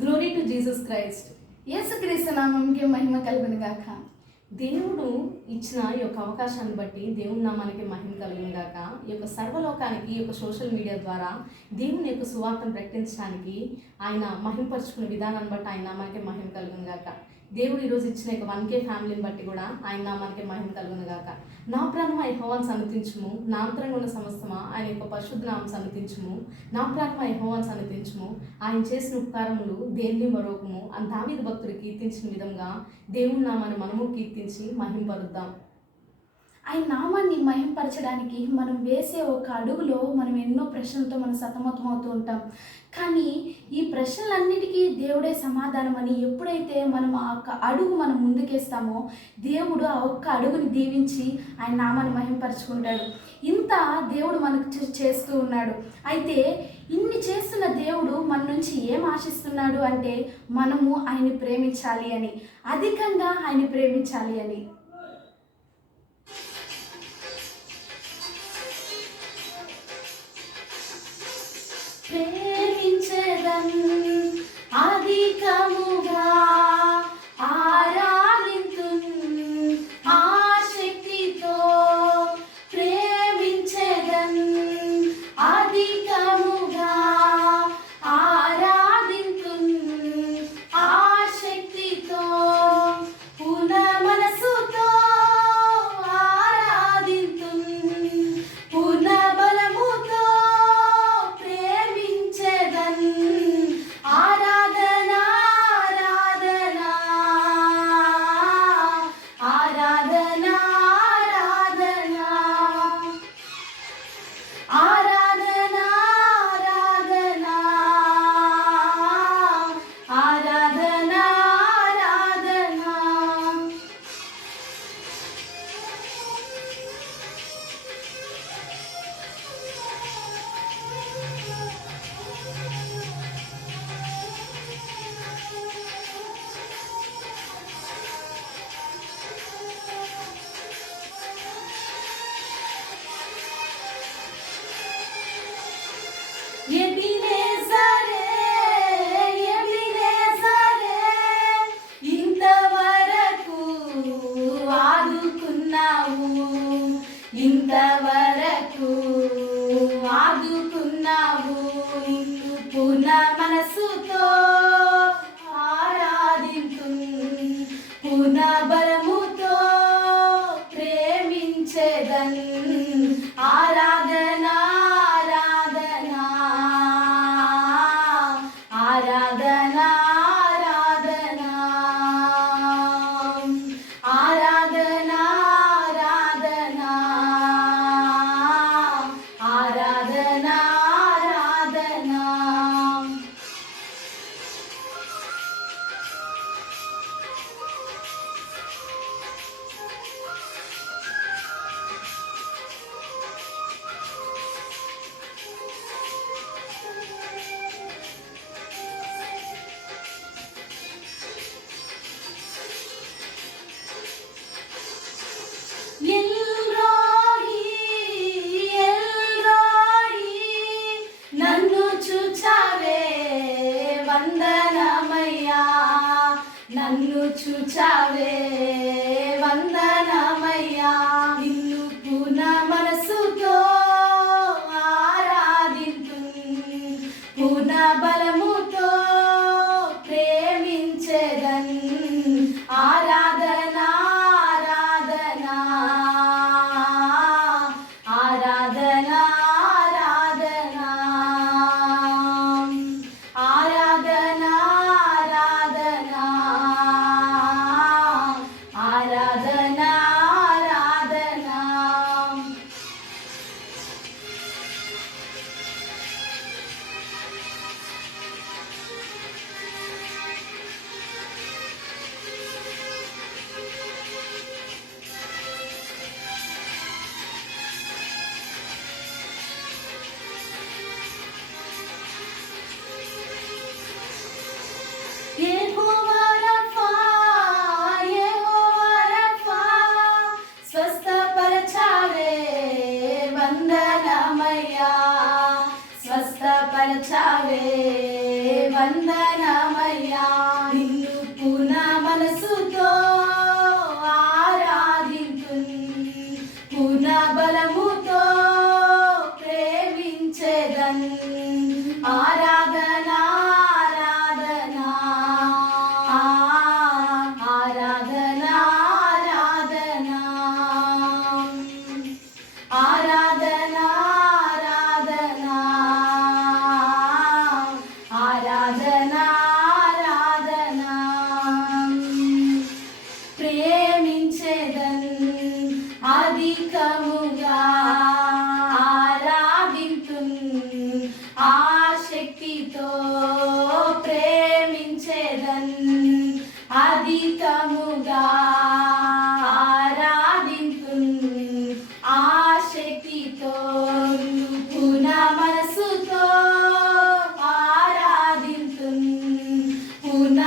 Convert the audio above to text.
Glory to Jesus Christ. యేసుక్రీస్తు నామముకి మహిమ కలుగును గాక. దేవుడు ఇచ్చిన ఈ యొక్క అవకాశాన్ని బట్టి దేవుని నామానికి మహిమ కలుగును గాక. ఈ యొక్క సర్వలోకానికి ఈ యొక్క సోషల్ మీడియా ద్వారా దేవుని యొక్క సువార్తను ప్రకటించడానికి ఆయన మహిమపరుచుకునే విధానాన్ని బట్టి ఆయన నామానికి మహిమ కలుగును గాక. దేవుడు ఈరోజు ఇచ్చిన యొక్క 1K ఫ్యామిలీని బట్టి కూడా ఆయన నామానికి మహిమ కలుగును గాక. నా ప్రాణమా యెహోవాను సన్నుతించుము, నా అంతరంగ ఉన్న సమస్తమా ఆయన యొక్క పరిశుద్ధ నామం సన్నుతించుము. నా ప్రాణమా యెహోవాను సన్నుతించుము, ఆయన చేసిన ఉపకారములు దేన్ని మరొకము అని దావీదు భక్తుడు కీర్తించిన విధంగా దేవుని నామాన్ని మనము కీర్తించి మహింపరుద్దాం. ఆయన నామాన్ని మహింపరచడానికి మనం వేసే ఒక అడుగులో మనం ఎన్నో ప్రశ్నలతో మనం సతమతమవుతూ ఉంటాం. కానీ ఈ ప్రశ్నలన్నిటికీ దేవుడే సమాధానం అని ఎప్పుడైతే మనం ఆ ఒక్క అడుగు మనం ముందుకేస్తామో దేవుడు ఆ ఒక్క అడుగుని దీవించి ఆయన నామాన్ని మహింపరచుకుంటాడు. ఇంత దేవుడు మనకు చేస్తూ ఉన్నాడు. అయితే ఇన్ని చేస్తున్న దేవుడు మన నుంచి ఏం ఆశిస్తున్నాడు అంటే మనము ఆయన్ని ప్రేమించాలి అని, అధికంగా ఆయన్ని ప్రేమించాలి అని. ప్రేమించెదన్ అధికముగా ఆరాధింతున్ ఆసక్తితో, ప్రేమించెదన్ అధికముగా ఆరాధింతున్ ఆసక్తితో, పూర్ణ మనసుతో ఆరాధింతున్ పూర్ణ బలముతో ఆరాధనా ఆరాధనా ఆరాధనా ఆరాధనా ఆరాధనా ఆరాధనా ఆరాధనా ఆరాధనా. ఎబినేజరే ఎబినేజరే ఇంతవరకు ఆదుకున్నావు, ఇంతవరకు ఆదుకున్నావు. నిన్ను పూర్ణ మనసుతో ఆరాధింతున్ పూర్ణ బలముతో ప్రేమించెదన్ ఆరాధనా ఆరాధనా ఆరాధనా ఆరాధనా ఆరాధనా ఆరాధనా ఆరాధనా. నన్ను చూచావే వందనమయ్యా, నన్ను చూచావే వందనమయ్యా. నిన్ను పూర్ణ మనసుతో ఆరాధింతున్ పూర్ణ బలముతో ప్రేమించెదన్ ఆరాధనా ఆరాధనా ఆరాధనా ఆరాధనా ఆరాధనా ఆరాధనా ఘనమయ్యా నిన్ను పూర్ణ మనసుతో ఆరాధింతున్ పూర్ణ బలముతో ప్రేమించెదన్ ఆరాధన ఆరాధన ఆరాధన ఆరాధన ఆరాధన ఆరాధన ఆరాధన ప్రేమించెదన్ అధికముగా ఆరాధింతున్ ఆశక్తితో ప్రేమించెదన్ అధికముగా ఆరాధింతున్ ఆశక్తితో పూర్ణ మనసుతో ఆరాధింతున్ పూర్ణ